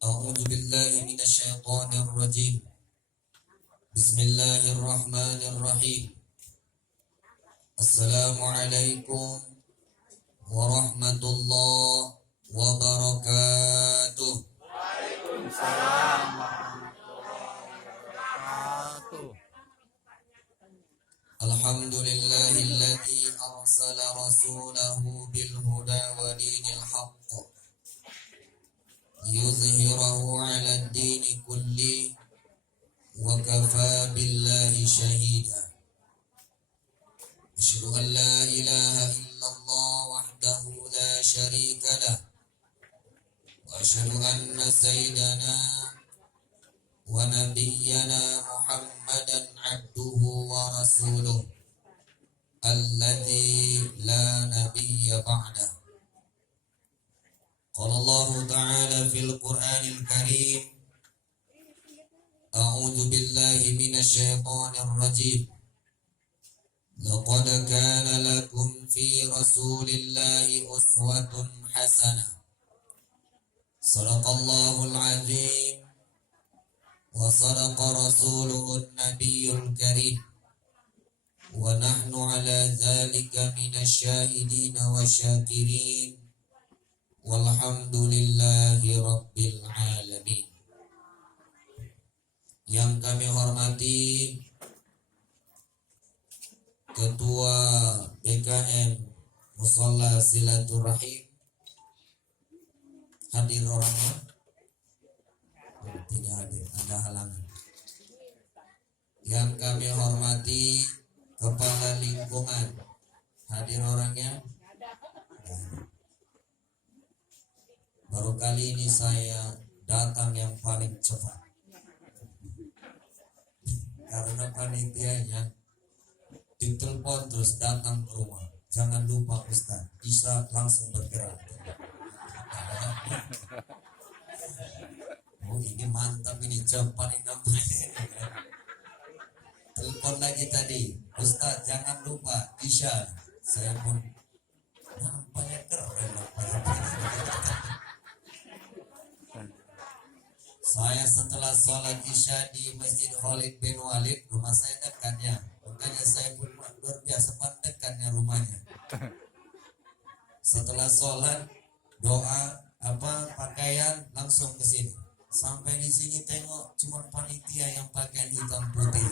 أعوذ بالله من الشيطان الرجيم. بسم الله الرحمن الرحيم. السلام عليكم ورحمة الله وبركاته. Waalaikumsalam warahmatullahi wabarakatuh. Alhamdulillahilladzi arsala rasulahu bil huda wa dinil haqq liyuzhirahu 'ala ad-dini kulli wa kafa billahi shahida. Asyhadu an la ilaha illallah wahdahu la syarika lah wa asyhadu anna sayyidana wa nabiyyana Muhammadan abduhu wa rasuluh alladzi la nabiyya ba'dah. Qala Allah ta'ala fil Qur'anil Karim, A'udzu billahi minasy syaithanir rajim. Laqad kana lakum fi Rasulillahi uswatun hasanah. Shadaqallahul 'azim wa sadaqa rasuluhun nabiyyul karim. Wa nahnu 'ala dzalika minasy syahidin wa syakirin. Walhamdulillahi rabbil alamin. Yang kami hormati Ketua PKM Musholla Silaturahim, hadir orangnya? Tidak hadir, ada halangan. Yang kami hormati Kepala Lingkungan, hadir orangnya? Baru kali ini saya datang yang paling cepat karena panitianya ditelepon terus datang ke rumah. Jangan lupa Ustaz, Isya langsung bergerak. Oh ini mantap, ini cepat ini namanya. Telepon lagi tadi, Ustaz jangan lupa Isya. Saya pun nampaknya keren. Saya setelah sholat Isya di Masjid Khalid bin Walid, rumah saya dekatnya. Makanya saya pun luar biasa dekatnya rumahnya. Setelah sholat, doa, pakaian, langsung ke sini. Sampai di sini tengok cuma panitia yang pakaian hitam putih.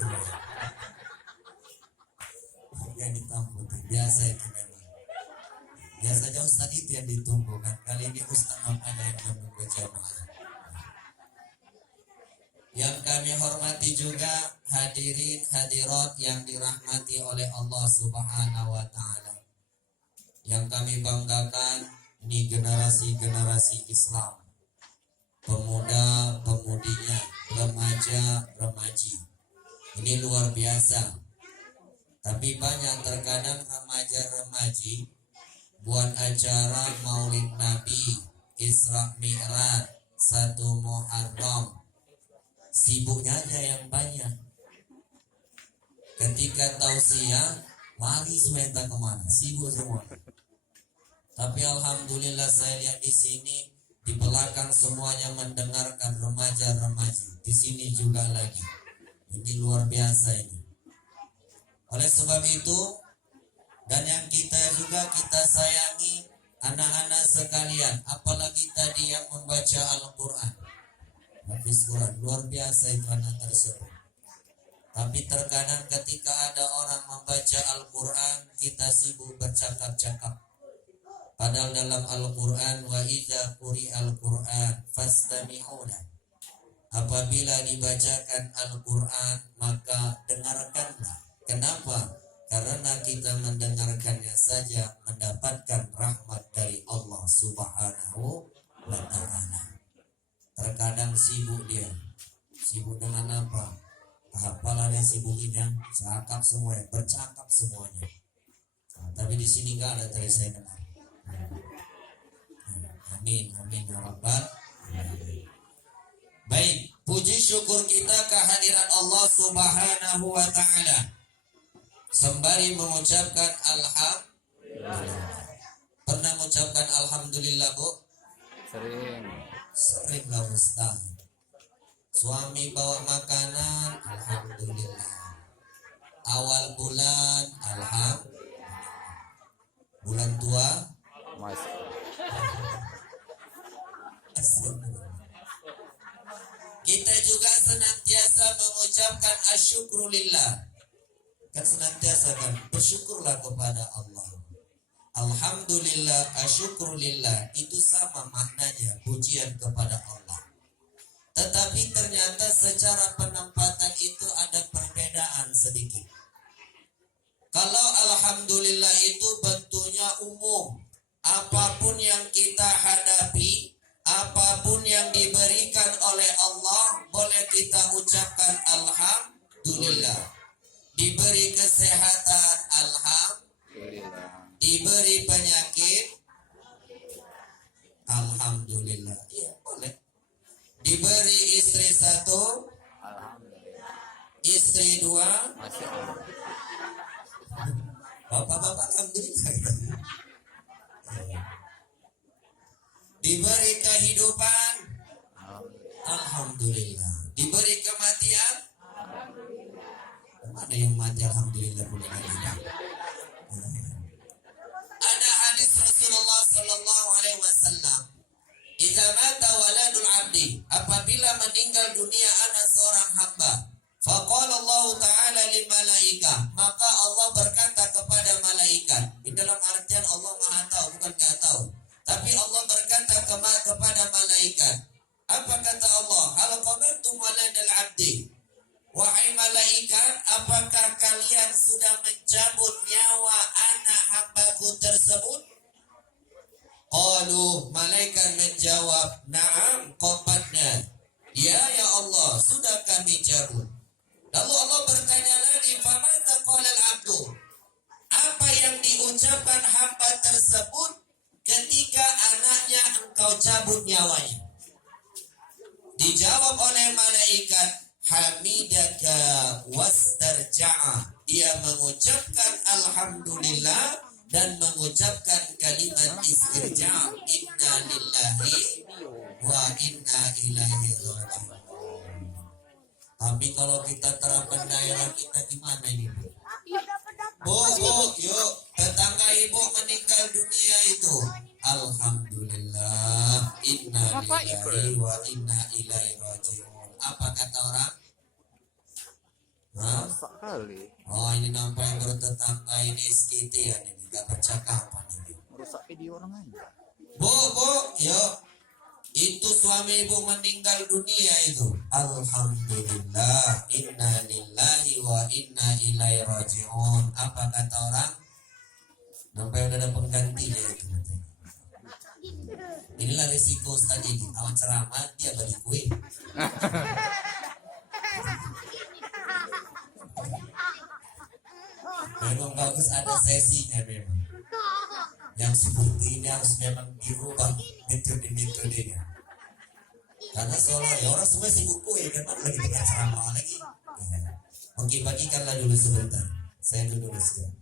Pakaian hitam putih, biasa itu memang. Biasanya Ustaz itu yang ditunggu kan. Kali ini Ustaz makanya yang menunggu jamaah. Yang kami hormati juga hadirin hadirat yang dirahmati oleh Allah Subhanahu wa taala. Yang kami banggakan ini generasi-generasi Islam. Pemuda-pemudinya, remaja-remaji. Ini luar biasa. Tapi banyak terkadang remaja-remaji buat acara Maulid Nabi, Isra Mi'raj, 1 Muharram. Sibuknya aja yang banyak. Ketika tausiah, lari semua entah kemana, sibuk semua. Tapi alhamdulillah saya lihat di sini di belakang semuanya mendengarkan remaja-remaji. Di sini juga lagi. Ini luar biasa ini. Oleh sebab itu, dan yang kita juga kita sayangi anak-anak sekalian, apalagi tadi yang membaca Al-Quran. Hafiz Quran, luar biasa itu anak tersebut. Tapi terkadang ketika ada orang membaca Al-Quran, kita sibuk bercakap-cakap. Padahal dalam Al-Quran, wa idza quri'al Quran fastami'u lahu. Apabila dibacakan Al-Quran, maka dengarkanlah. Kenapa? Karena kita mendengarkannya saja mendapatkan rahmat dari Allah Subhanahu wa ta'ala. Terkadang sibuk dia. Sibuk dengan apa? Apalah dia sibukinya? Cakap semuanya, bercakap semuanya. Nah, tapi di sini enggak ada tadi saya dengar. Amin, amin ya rabbal alamin. Baik, puji syukur kita kehadiran Allah Subhanahu wa taala. Sembari mengucapkan alhamdulillah. Pernah mengucapkan alhamdulillah, Bu? Sering. Seringlah Ustaz. Suami bawa makanan, alhamdulillah. Awal bulan, alhamdulillah. Bulan tua, Masih. kita juga senantiasa mengucapkan asyukrulillah. Kan senantiasa kan, bersyukurlah kepada Allah. Alhamdulillah, asyukrulillah, itu sama maknanya, pujian kepada Allah. Tetapi ternyata secara penempatan itu ada perbedaan sedikit. Kalau alhamdulillah itu bentuknya umum, apapun yang kita hadapi, apapun yang diberikan oleh Allah, boleh kita ucapkan alhamdulillah. Diberi kesehatan, alhamdulillah. Diberi penyakit, alhamdulillah. Iya, boleh. Diberi istri satu, Alhamdulillah. istri dua, Masih Allah. bapak-bapak alhamdulillah. Diberi kehidupan, alhamdulillah. Diberi kematian, mana yang mati alhamdulillah boleh lagi. Ada hadis Rasulullah sallallahu alaihi wasallam, "Idza mata waladul 'abdi," apabila meninggal dunia anak seorang hamba, faqala Allah Ta'ala lil malaikah, maka Allah berkata kepada malaikat. Di dalam artian Allah Maha tahu, bukan enggak tahu. Tapi Allah berkata kepada malaikat. Apa kata Allah? Hal qabartum waladul 'abdi? Wahai malaikat, apakah kalian sudah mencabut nyawa anak hambaku tersebut? Qalu, malaikat menjawab, na'am qabatna. Ya Allah, sudah kami cabut. Lalu Allah bertanya lagi, famadza qala al-'abdu? Apa yang diucapkan hamba tersebut ketika anaknya engkau cabut nyawanya? Dijawab oleh malaikat, hamidaka wastarja'a. Dia mengucapkan alhamdulillah dan mengucapkan kalimat istirja', inna lillahi wa inna ilaihi raji'un. Tapi kalau kita terapkan daerah kita gimana ini, Bu? Bu, yuk, tetangga ibu meninggal dunia itu, alhamdulillah, inna lillahi wa inna ilaihi raji'un. Apa kata orang? Hah? Sekali. Oh, ini nampak yang bertetangga ini sekitian ini, gak percakapan ini. Merusak video orang aja. Bu, yuk. Itu suami ibu meninggal dunia itu. Alhamdulillah, inna lillahi wa inna ilaihi raji'un. Apa kata orang? Nampak udah ada penggantinya itu. Inilah risiko tadi. Awak ceramah, dia bagi kue. Memang bagus ada sesinya memang. Yang seperti ini harus memang dirubah metode-metodenya. Karena soalnya ya orang semua sibuk kue kan lagi dengar ceramah lagi. Ya. Oke, bagikanlah dulu sebentar. Saya duduk sekarang.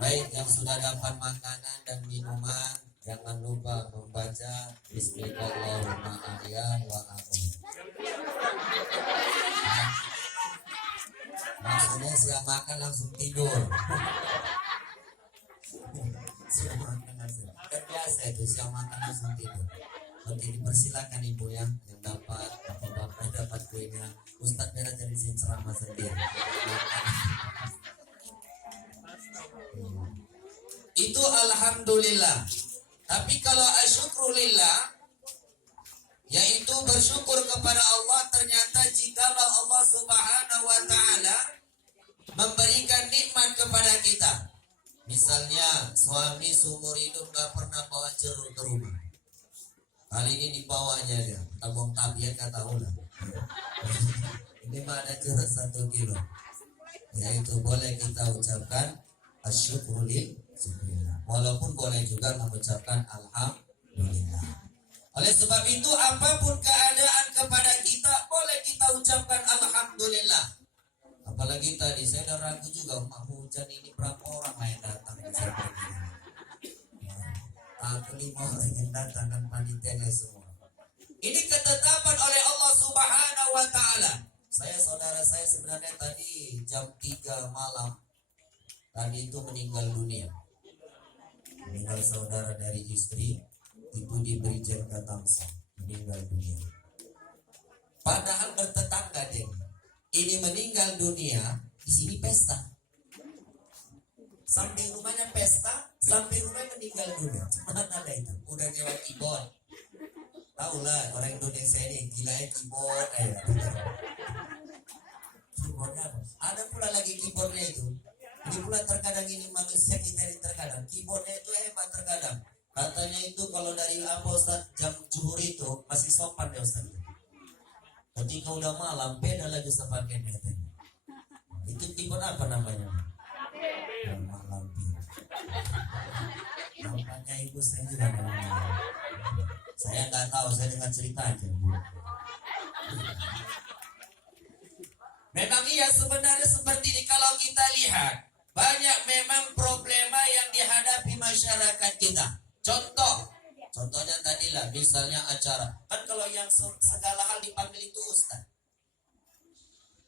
Baik, yang sudah dapat makanan dan minuman, jangan lupa membaca Bismillahirrahmanirrahim wa amin. Maksudnya siap makan langsung tidur. Siap makan langsung. Kan biasa itu siap makan langsung tidur. Oke, dipersilakan ibu yang dapat, bapak-bapak dapat kuenya. Ustadz Mera jadi ceramah sendiri. Itu alhamdulillah. Tapi kalau asyukrulillah, yaitu bersyukur kepada Allah, ternyata jikalau Allah Subhanahu wa Ta'ala memberikan nikmat kepada kita, misalnya suami seumur hidup gak pernah bawa jeruk ke rumah, kali ini dibawanya dia tabung tabiat kata ulah. Ini mah ada jeruk 1 kilo, yaitu boleh kita ucapkan asyukrulillah, walaupun boleh juga mengucapkan alhamdulillah. Oleh sebab itu apapun keadaan kepada kita, boleh kita ucapkan alhamdulillah. Apalagi tadi saya udah ragu juga, mau hujan ini berapa orang yang datang di sana? Aku 5 orang yang datang dan panitianya semua. Ini ketetapan oleh Allah Subhanahu wa Ta'ala. Saudara saya sebenarnya tadi jam 3 malam tadi itu meninggal dunia. Meninggal saudara dari istri itu di Brigjen Katamsa, meninggal dunia. Padahal bertetangga deh. Ini meninggal dunia, di sini pesta. Samping rumahnya pesta, samping rumahnya meninggal dunia. Mana ada itu? Udah nyewa keyboard. Tahu lah orang Indonesia ini gila keyboard. Keyboardnya apa? Ada pula lagi keyboardnya itu. Ini pula terkadang ini manusia kita ini terkadang keyboardnya itu hebat terkadang. Katanya itu kalau dari apa Ustaz jam zuhur itu masih sopan ya Ustaz. Ketika udah malam beda lagi Ustaz pakai katanya. Itu keyboard apa namanya? Malam biru. Namanya ibu saya juga namanya. Saya nggak tahu, saya dengar cerita aja. Memang iya sebenarnya seperti ini kalau kita lihat banyak memang problema yang dihadapi masyarakat kita. Contohnya tadi lah misalnya acara. Kan kalau yang segala hal dipanggil itu ustaz.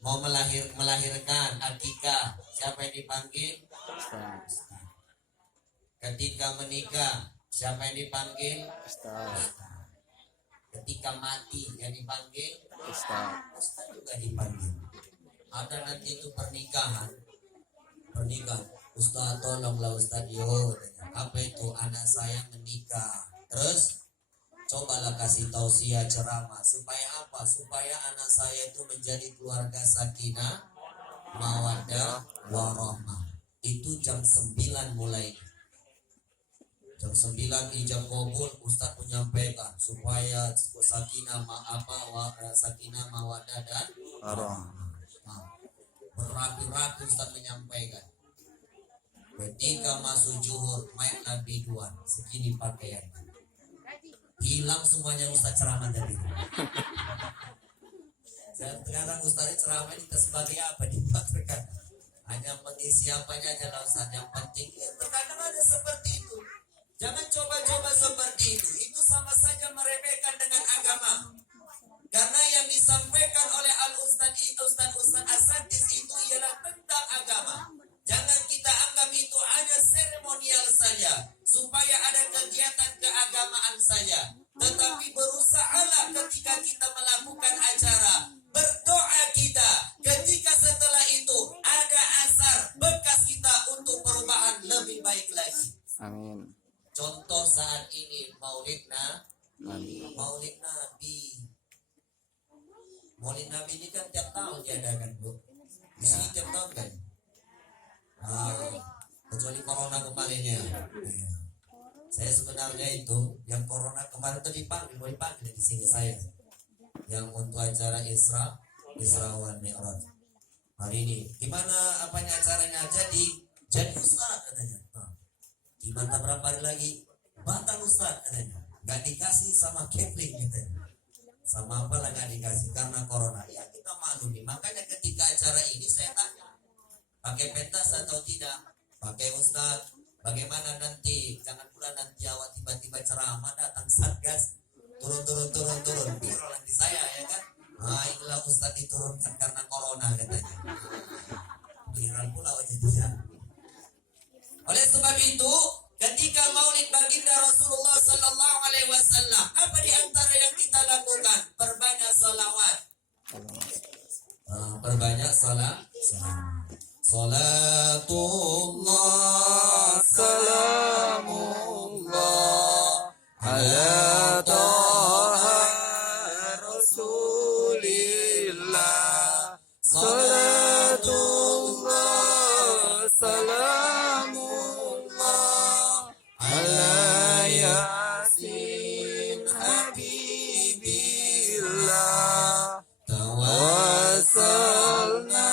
Mau melahirkan akikah, siapa yang dipanggil? Ustaz. Ketika menikah, siapa yang dipanggil? Ustaz. Ketika mati yang dipanggil? Ustaz. Ustaz juga dipanggil. Ada nanti itu pernikahan. Ustaz tolonglah Ustaz yo. Apa itu? Anak saya menikah. Terus cobalah kasih tausiah ceramah supaya apa? Supaya anak saya itu menjadi keluarga sakinah, mawaddah, warahmah. Itu jam 9 mulai. Jam 9 ijab kabul Ustaz menyampaikan supaya sakinah sakinah mawaddah dan warahmah. Berapi-rapi Ustaz menyampaikan. Ketika masuk zuhur mainlah biduan segini pakaian. Hilang semuanya Ustaz ceramah tadi. Sekarang Ustaz ceramah ini sebagai apa di terkadang hanya mengisi apanya aja lah Ustaz. Yang penting terkadang ada seperti itu. Jangan coba-coba seperti itu. Itu sama saja meremehkan dengan agama. Karena yang disampaikan oleh Ustaz Asatidz itu ialah tentang agama. Jangan kita anggap itu hanya seremonial saja, supaya ada kegiatan keagamaan saja. Tetapi berusahalah ketika kita melakukan acara, berdoa kita. Ketika setelah itu ada asar bekas kita untuk perubahan lebih baik lagi. Amin. Contoh saat ini Maulid Nabi. Maulid Nabi ini kan tiap tahun diadakan, Bu. Di sini tiap tahun kan? Kecuali corona kemarin ya. Saya sebenarnya itu yang corona kemarin itu mau dipanggil di sini saya. Yang untuk acara Isra wan Mi'raj. Hari ini gimana apanya acaranya? Jadi Ustaz katanya. Gimana berapa hari lagi? Batal Ustaz katanya. Gak dikasih sama Kepling katanya. Sama apa lah gak dikasih karena corona. Ya kita maklumi. Makanya ketika acara ini saya tanya, pakai pentas atau tidak? Pakai Ustaz. Bagaimana nanti? Jangan pula nanti awak tiba-tiba ceramah datang Satgas turun. Viral nanti saya ya kan? Inilah Ustaz diturunkan karena corona katanya. Viral pula wajah dia. Oleh sebab itu, ketika Maulid baginda Rasulullah Sallallahu Alaihi Wasallam, apa di antara yang kita lakukan? Perbanyak salawat. Perbanyak salat. Salatullah, salamullah ala taha rasulillah. Salatullah, salamullah ala yasin habibillah. Tawassalna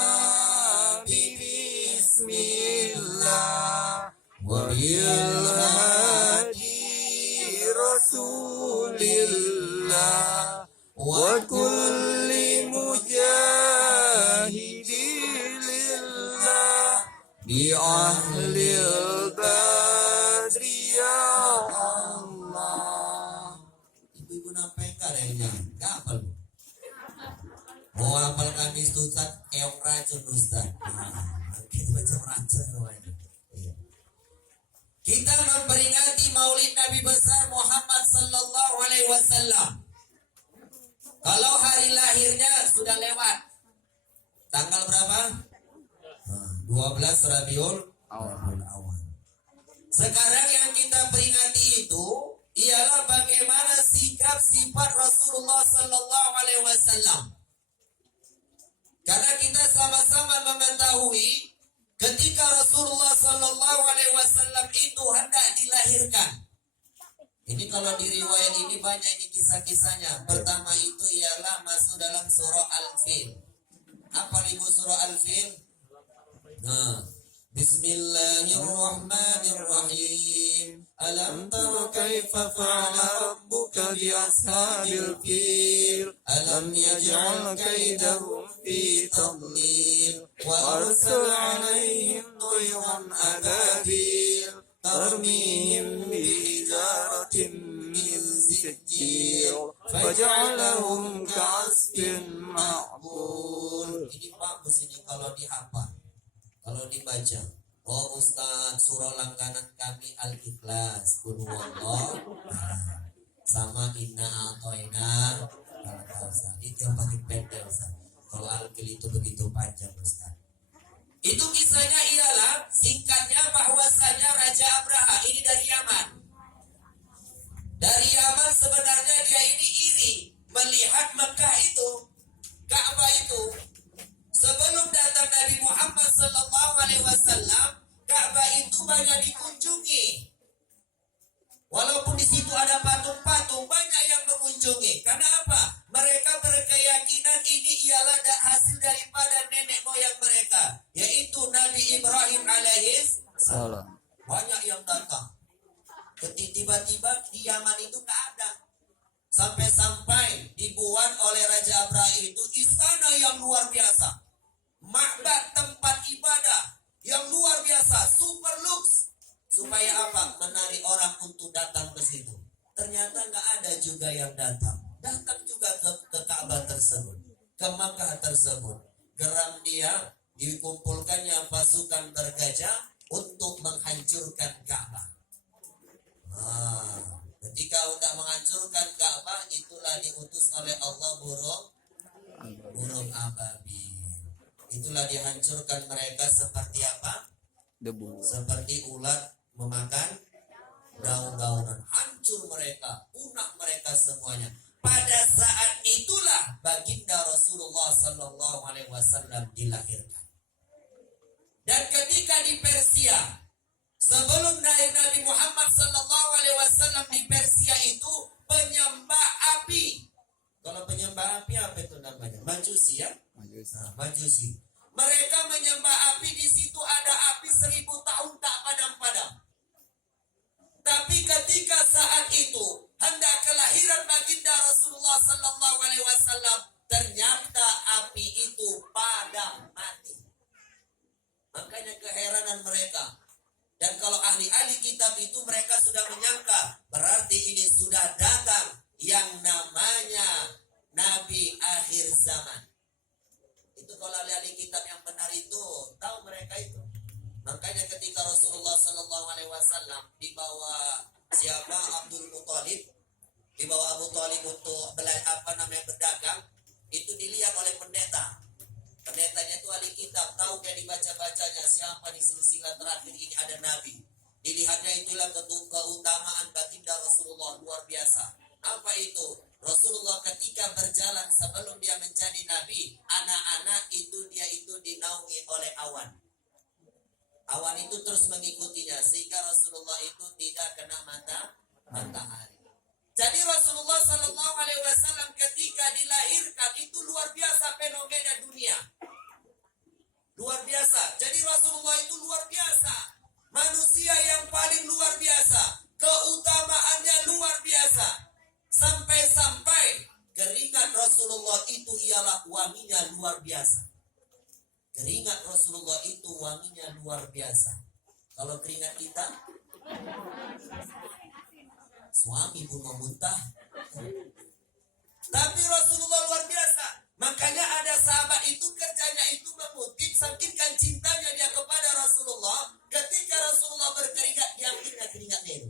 bismillah wa bil hadi rasulillah wa kulli mujahidilillah bi بأهل البدر يا الله. Ibu-ibu nampai karenya, gak hafal. Mau hafalkan di Ustaz, keok racun Ustaz. Kita macam racun namanya. Iya. Kita memperingati Maulid Nabi besar Muhammad sallallahu alaihi wasallam. Kalau hari lahirnya sudah lewat. Tanggal berapa? 12 Rabiul Awal. Sekarang yang kita peringati itu ialah bagaimana sikap sifat Rasulullah sallallahu alaihi wasallam. Karena kita sama-sama mengetahui ketika Rasulullah sallallahu alaihi wasallam itu hendak dilahirkan. Ini kalau di riwayat ini banyak ini kisah-kisahnya. Pertama itu ialah masuk dalam surah Al-Fil. Apa ibu surah Al-Fil? Nah, Bismillahirrahmanirrahim. Alam tara kaifa fa'ala rabbuka bi ashabil fil. Alam yaj'al kaidahum fi tadlil. Wa arsala 'alaihim tuyran ababil. Tarmihim bi hijaratin min sijil. Faj'alahum ka'asfin ma'kul. Ini bagus ini kalau dihafal. Kalau dibaca, oh Ustaz, surah langganan kami Al-Ikhlas, Qul huwallah, sama Inna A'thaina, itu yang paling pendek Ustaz. Kalau Al-Fil itu begitu panjang Ustaz. Itu kisahnya ialah singkatnya bahwasanya Raja Abraha ini dari Yaman. Dari Yaman sebenarnya dia ini iri melihat Mekah itu, Ka'bah itu. Sebelum datang Nabi Muhammad sallallahu alaihi wasallam, Ka'bah itu banyak dikunjungi. Walaupun di situ ada patung-patung, banyak yang mengunjungi. Karena apa? Mereka berkeyakinan ini ialah hasil daripada nenek moyang mereka, yaitu Nabi Ibrahim alaihis salam. Banyak yang datang. Tiba-tiba di Yaman itu nggak ada. Sampai-sampai dibuat oleh Raja Abraha itu istana yang luar biasa. Ma'bad, tempat ibadah yang luar biasa, super lux. Supaya apa? Menarik orang untuk datang ke situ. Ternyata nggak ada juga yang datang. Datang juga ke Ka'bah tersebut, ke Makkah tersebut. Geram dia, dikumpulkannya pasukan bergajah untuk menghancurkan Ka'bah. Ketika hendak menghancurkan Ka'bah, itulah diutus oleh Allah burung ababil. Itulah dihancurkan mereka seperti apa? Debu. Seperti ulat memakan daun-daunan. Hancur mereka, punah mereka semuanya. Pada saat itulah baginda Rasulullah sallallahu alaihi wasallam dilahirkan. Dan ketika di Persia, sebelum Nabi Muhammad sallallahu alaihi wasallam di Persia itu penyembah api. Kalau penyembah api apa itu namanya? Majusi ya? Majusi. Mereka menyembah api, di situ ada api 1000 tahun tak padam-padam. Tapi ketika saat itu hendak kelahiran baginda Rasulullah sallallahu alaihi wasallam, ternyata api itu padam mati. Makanya keheranan mereka. Dan kalau ahli-ahli kitab itu mereka sudah menyangka, berarti ini sudah datang yang namanya Nabi akhir zaman. Itu kalau ahli kitab yang benar itu tahu mereka itu. Makanya ketika Rasulullah sallallahu alaihi wasallam dibawa siapa Abdul Muthalib, dibawa Abu Thalib untuk berdagang, itu dilihat oleh pendeta. Pendetanya itu ahli kitab, tahu dia dibaca-bacanya siapa di silsilah terakhir ini ada Nabi. Dilihatnya itulah keutamaan baginda Rasulullah luar biasa. Apa itu? Rasulullah ketika berjalan sebelum dia menjadi Nabi, anak-anak itu dia itu dinaungi oleh awan. Awan itu terus mengikutinya sehingga Rasulullah itu tidak kena matahari. Jadi Rasulullah sallallahu alaihi wasallam ketika dilahirkan itu luar biasa fenomena dunia. Luar biasa. Jadi Rasulullah itu luar biasa. Manusia yang paling luar biasa. Keutamaannya luar biasa. Sampai-sampai keringat Rasulullah itu ialah wanginya luar biasa. Keringat Rasulullah itu wanginya luar biasa. Kalau keringat kita, suami pun memuntah. Tapi Rasulullah luar biasa. Makanya ada sahabat itu kerjanya itu memutih, sakitkan cintanya dia kepada Rasulullah. Ketika Rasulullah berkeringat, dia keringatnya itu.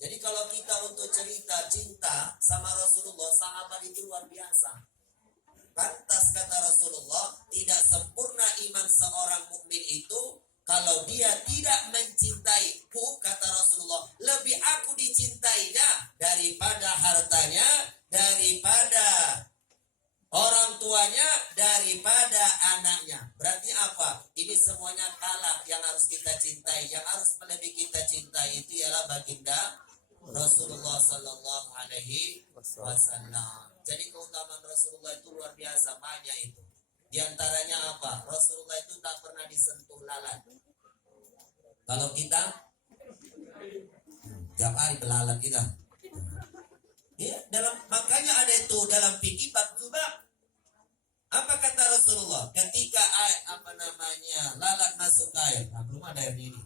Jadi kalau kita untuk cerita cinta sama Rasulullah, sahabat itu luar biasa. Pantas kata Rasulullah, tidak sempurna iman seorang mukmin itu kalau dia tidak mencintaiku, kata Rasulullah, lebih aku dicintainya daripada hartanya, daripada orang tuanya, daripada anaknya. Berarti apa? Ini semuanya kalah. Yang harus kita cintai, yang harus lebih kita cintai itu ialah baginda Rasulullah Sallallahu Alaihi Wasallam. Jadi keutamaan Rasulullah itu luar biasa, banyak itu. Di antaranya apa? Rasulullah itu tak pernah disentuh lalat. Kalau kita tiap hari belalat kita. Ya, makanya ada itu dalam fikih bab zubab. Apa kata Rasulullah? Ketika lalat masuk air, belum ada air ini.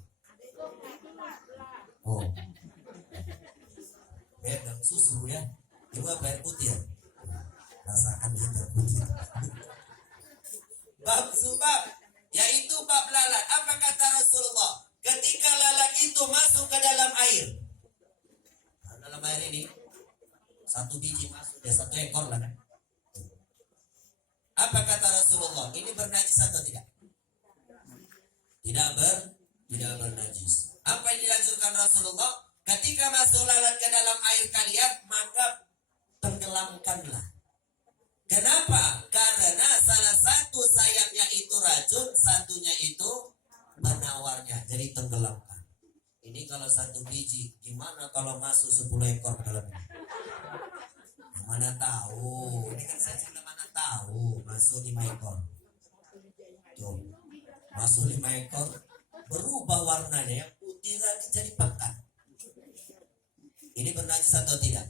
Oh, beda susu ya. Itu apa air putih ya? Rasakan air putih. Bab zubab, yaitu bab lalat. Apa kata Rasulullah? Ketika lalat itu masuk ke dalam air, dalam air ini satu biji masuk, ya satu ekor lah kan. Apa kata Rasulullah? Ini bernajis atau tidak? Tidak bernajis. Apa yang dilanjutkan Rasulullah? Ketika masuk lalat ke dalam air kalian, maka tenggelamkanlah. Kenapa? Karena salah satu sayapnya itu racun, satunya itu penawarnya. Jadi tenggelamkan. Ini kalau satu biji, gimana kalau masuk 10 ekor ke dalamnya? Mana tahu? Ini kan saya sudah mana tahu masuk 5 ekor. Tuh, masuk 5 ekor, berubah warnanya, yang putih lagi jadi pekat. Ini bernajis atau tidak?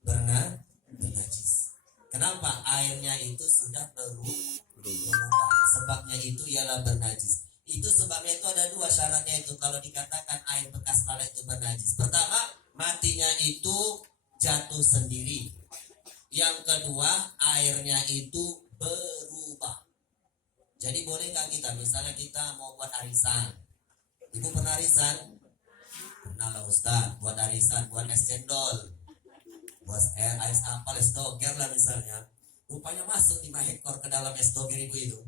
Bernajis. Kenapa? Airnya itu sudah berubah. Sebabnya itu ialah bernajis. Itu sebabnya itu ada 2 syaratnya itu kalau dikatakan air bekas lalat itu bernajis. Pertama, matinya itu jatuh sendiri. Yang kedua, airnya itu berubah. Jadi boleh nggak kita, misalnya kita mau buat arisan, ibu pernah arisan? Pernah lah Ustaz, buat arisan, buat es cendol, buat es apel, es doger lah misalnya. Rupanya masuk 5 ekor ke dalam es doger ibu itu.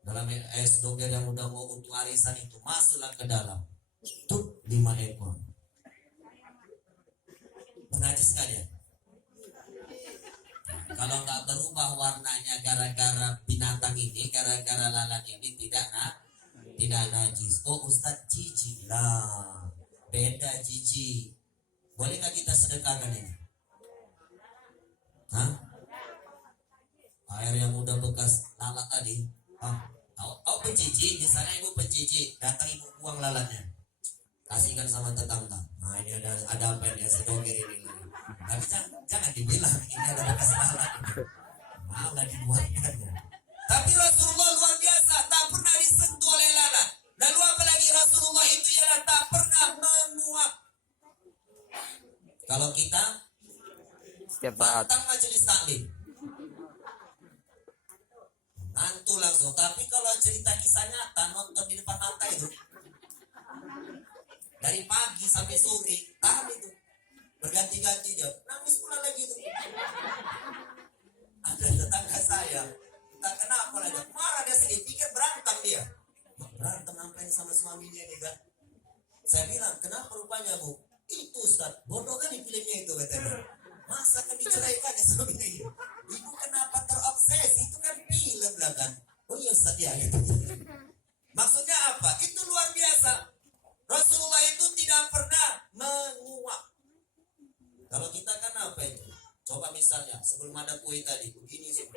Dalam es doger yang udah mau untuk arisan itu, masuklah ke dalam. Tuh 5 ekor. Bernajis kan ya? Kalau nggak berubah warnanya gara-gara binatang ini, gara-gara lalat ini tidak najis. Oh Ustaz, jijik lah. Beda jijik. Boleh nggak kita sedekahkan ini? Hah? Air yang udah bekas lalat tadi. Penjijik, misalnya ibu penjijik, datang ibu buang lalatnya, kasihkan sama tetangga. Nah ini ada apa ini? Sedoger ini. Tapi jangan dibilang ini ada bekas lalat. Malah dibuatkan. Tapi Rasulullah luar biasa, tak pernah disentuh oleh lalat. Lalu apalagi Rasulullah itu ialah tak pernah menguap. Kalau kita setiap saat datang majelis taklim, mantu langsung. Tapi kalau cerita kisah nyata, nonton di depan mata itu, dari pagi sampai sore, tahan itu, berganti-ganti dia, nangis pula lagi itu. Ada tetangga saya, tak kenapa lagi, marah dia sendiri, pikir berantem dia. Berantem nampaknya sama suaminya nih kan. Saya bilang, kenapa rupanya bu? Itu Ustaz, bodoh kan filmnya itu katanya. Masa kan diceraikan ya suaminya itu? Ibu kenapa terobsesi? Itu kan film lah kan. Oh iya Ustaz ya gitu. Maksudnya apa? Itu luar biasa. Rasulullah itu tidak pernah menguap. Kalau kita kan apa itu? Coba misalnya sebelum ada kue tadi, begini sih.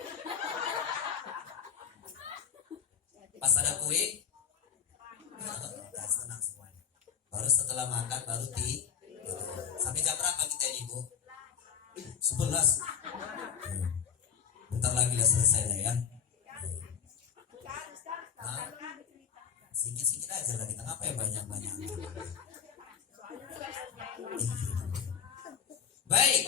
Pas ada kue, senang semuanya. Baru setelah makan baru sampai jam berapa kita ini bu? 11. Bentar lagi lah selesai lah ya. Hah? Sikit-sikit aja lah kita, ngapain banyak-banyak. Baik,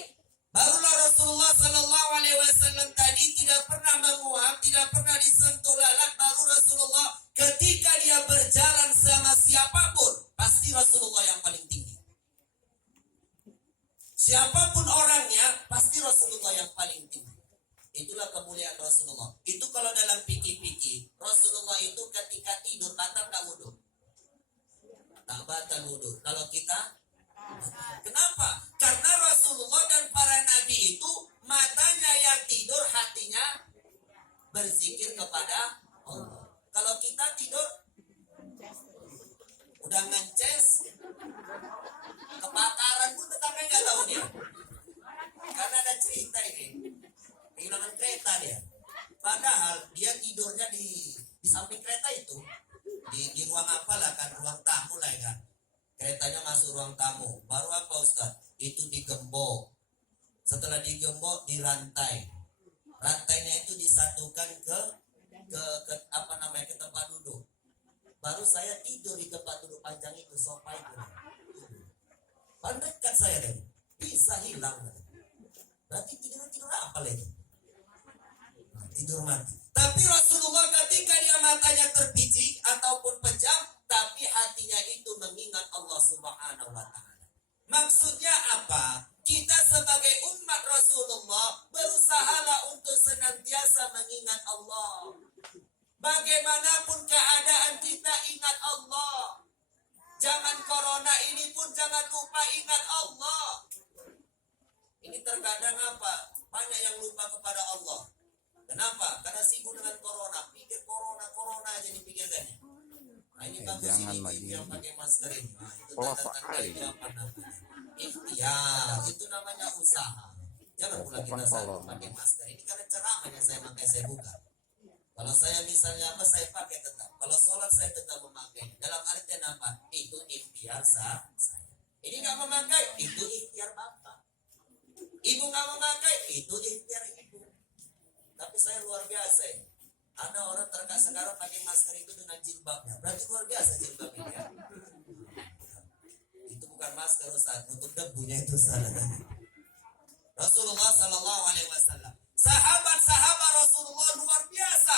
barulah Rasulullah Sallallahu Alaihi Wasallam tadi tidak pernah menguap, tidak pernah disentuh lalat. Baru Rasulullah ketika dia berjalan sama siapapun, pasti Rasulullah yang paling tinggi. Siapapun orangnya, pasti Rasulullah yang paling tinggi. Itulah kemuliaan Rasulullah. Itu kalau dalam fikih-fikih, Rasulullah itu ketika tidur batal tak wudhu? Tak batal wudhu. Kalau kita, kenapa? Karena Rasulullah dan para nabi itu matanya yang tidur, hatinya berzikir kepada Allah. Kalau kita tidur, udah ngences, kebakaran pun tetangga nggak tahu dia. Karena ada cerita ini. Kehilangan kereta dia. Padahal dia tidurnya di samping kereta itu. Di ruang apa lah kan, ruang tamu lah ya kan. Keretanya masuk ruang tamu. Baru apa Ustaz? Itu digembok. Setelah digembok dirantai. Rantainya itu disatukan ke apa namanya, ke tempat duduk. Baru saya tidur di tempat duduk panjang itu, sofa itu. Pandaikan saya deh. Bisa hilang. Berarti tidur apa lagi? Tidur mati. Tapi Rasulullah ketika dia matanya terpicik ataupun pejam, tapi hatinya itu mengingat Allah Subhanahu wa Ta'ala. Maksudnya apa? Kita sebagai umat Rasulullah berusahalah untuk senantiasa mengingat Allah. Bagaimanapun keadaan kita, ingat Allah. Zaman corona ini pun jangan lupa ingat Allah. Ini terkadang apa? Banyak yang lupa kepada Allah. Kenapa? Karena sibuk dengan corona. Pikir corona aja dipikirkannya. Nah, ini bagus ini yang pakai masker ini. Nah, itu tanda-tanda ini apa namanya? Ikhtiar. Itu namanya usaha. Jangan pula kita pakai masker. Ini karena ceramahnya saya buka. Kalau saya misalnya apa, saya pakai tetap. Kalau sholat saya tetap memakai. Dalam artian apa? Itu ikhtiar saya. Ini nggak memakai, itu ikhtiar bapak. Ibu nggak memakai, itu ikhtiar ibu. Tapi saya luar biasa ya. Ada orang sekarang pakai masker itu dengan jilbabnya. Berarti luar biasa jilbabnya ya. Itu bukan masker Ustaz, untuk debunya itu salah. Rasulullah Sallallahu Alaihi Wasallam, sahabat-sahabat Rasulullah luar biasa.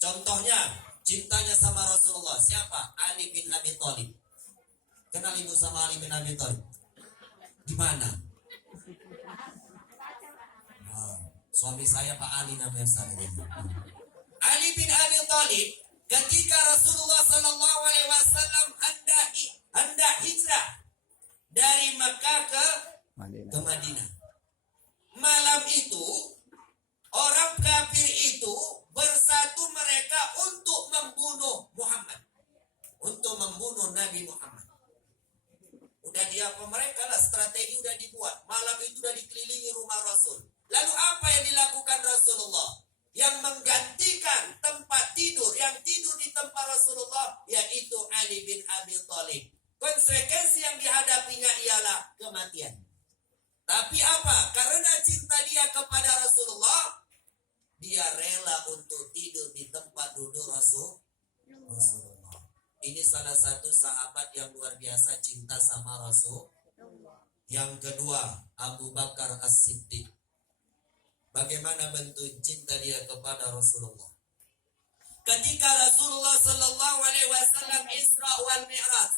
Contohnya cintanya sama Rasulullah siapa? Ali bin Abi Thalib. Kenal ibu sama Ali bin Abi Thalib? Di mana? Suami saya Pak Ali namanya saya. Ali bin Abi Thalib ketika Rasulullah Sallallahu Alaihi Wasallam hendak hijrah dari Mekah ke Madinah. Malam itu orang kafir itu bersatu mereka untuk membunuh Muhammad, untuk membunuh Nabi Muhammad. Udah mereka lah, strategi udah dibuat. Malam itu udah dikelilingi rumah Rasul. Lalu apa yang dilakukan Rasulullah? Yang menggantikan tempat tidur, yang tidur di tempat Rasulullah, yaitu Ali bin Abi Thalib. Konsekuensi yang dihadapinya ialah kematian. Tapi apa? Karena cinta dia kepada Rasulullah, dia rela untuk tidur di tempat duduk Rasulullah. Ini salah satu sahabat yang luar biasa cinta sama Rasul. Yang kedua, Abu Bakar As-Siddiq. Bagaimana bentuk cinta dia kepada Rasulullah? Ketika Rasulullah Sallallahu Alaihi Wasallam Isra wal Mi'raj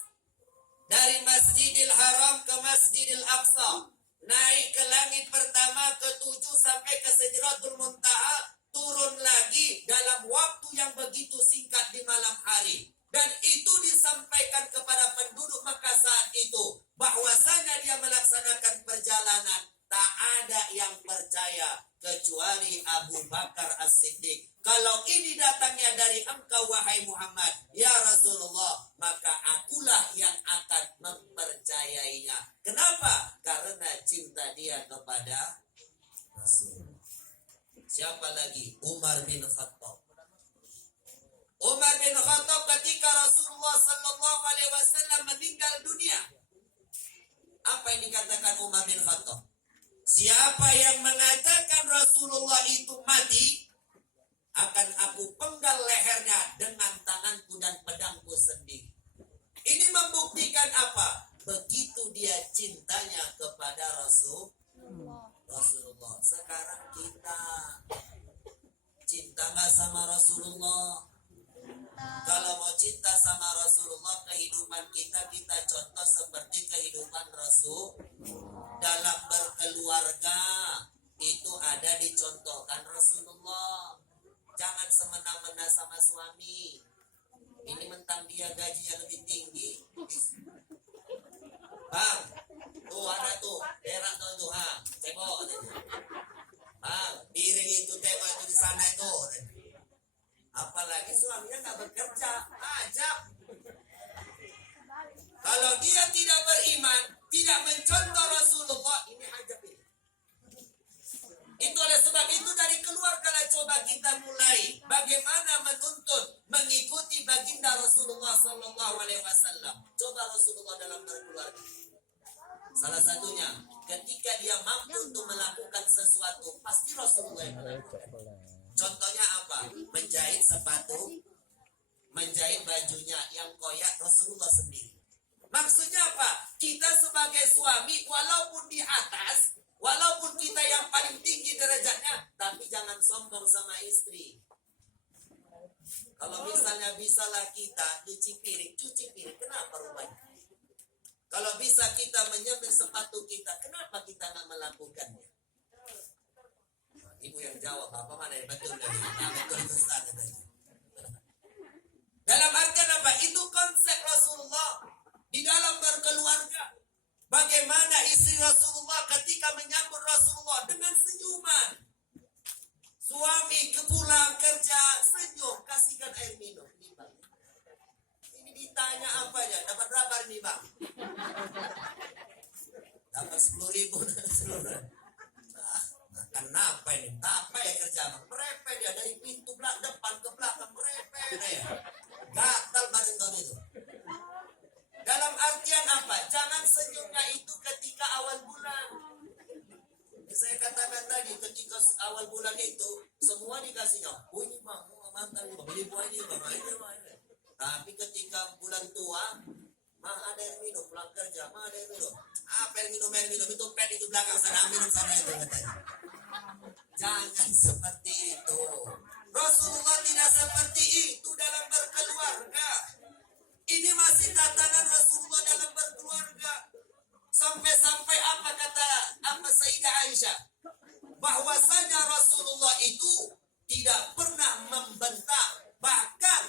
dari Masjidil Haram ke Masjidil Aqsa, naik ke langit pertama, ke-7 sampai ke Sidratul Muntaha, turun lagi dalam waktu yang begitu singkat di malam hari. Dan itu disampaikan kepada penduduk Makkah saat itu, bahwasanya dia melaksanakan perjalanan. Tak ada yang percaya kecuali Abu Bakar As-Siddiq. Kalau ini datangnya dari engkau wahai Muhammad, ya Rasulullah, maka akulah yang akan mempercayainya. Kenapa? Karena cinta dia kepada Rasulullah. Siapa lagi? Umar bin Khattab. Umar bin Khattab ketika Rasulullah Sallallahu Alaihi Wasallam meninggal dunia, apa yang dikatakan Umar bin Khattab? Siapa yang mengatakan Rasulullah itu mati, akan aku penggal lehernya dengan tanganku dan pedangku sendiri. Ini membuktikan apa? Begitu dia cintanya kepada Rasulullah. Sekarang kita cinta nggak sama Rasulullah? Kalau mau cinta sama Rasulullah, kehidupan kita contoh seperti kehidupan Rasul. Dalam berkeluarga itu ada dicontohkan Rasulullah. Jangan semena-mena sama suami. Ini mentang dia gajinya lebih tinggi. Bang, tuh ada tuh, berak tuh, cebok. Bang, piring itu tembak itu di sana itu. Apalagi suaminya nggak bekerja, ajak. Kalau dia tidak beriman, tidak mencontoh Rasulullah, ini ajab ini. Itu oleh sebab itu dari keluarga lah coba kita mulai bagaimana menuntut, mengikuti baginda Rasulullah Sallallahu Alaihi Wasallam. Coba Rasulullah dalam berkeluarga. Salah satunya, ketika dia mampu untuk melakukan sesuatu, pasti Rasulullah yang melakukan. Contohnya apa? Menjahit sepatu, menjahit bajunya yang koyak Rasulullah sendiri. Maksudnya apa? Kita sebagai suami, walaupun di atas, walaupun kita yang paling tinggi derajatnya, tapi jangan sombong sama istri. Kalau misalnya bisalah kita cuci piring, kenapa rupanya? Kalau bisa kita menyemir sepatu kita, kenapa kita nggak melakukannya? Ibu yang jawab, apa mana yang betul dari betul itu Ustaz. Dalam artian apa? Itu konsep Rasulullah di dalam berkeluarga. Bagaimana istri Rasulullah ketika menyambut Rasulullah dengan senyuman. Suami kepulang kerja senyum, kasihkan air minum. Ini ditanya apa ya? Dapat berapa ini bang? Dapat 10.000. Kenapa ini? Apa ya kerja bang? Merepet dia dari pintu depan ke belakang merepet ya. Gatal badan tahun itu. Dalam artian apa? Jangan senyumnya itu ketika awal bulan. Saya katakan tadi ketika awal bulan itu semua dikasihnya. Oh ini bang, mantan ini bang, beli buah ini bang, ini. Tapi ketika bulan tua, mah ada yang minum, pulang kerja, mah ada yang minum. Apa yang minum itu pet itu belakang sana, minum sana itu katanya. Jangan seperti itu. Rasulullah tidak seperti itu dalam berkeluarga. Ini masih tatanan Rasulullah dalam berkeluarga. Sampai-sampai apa kata Sayyidah Aisyah? Bahwasanya Rasulullah itu tidak pernah membentak. Bahkan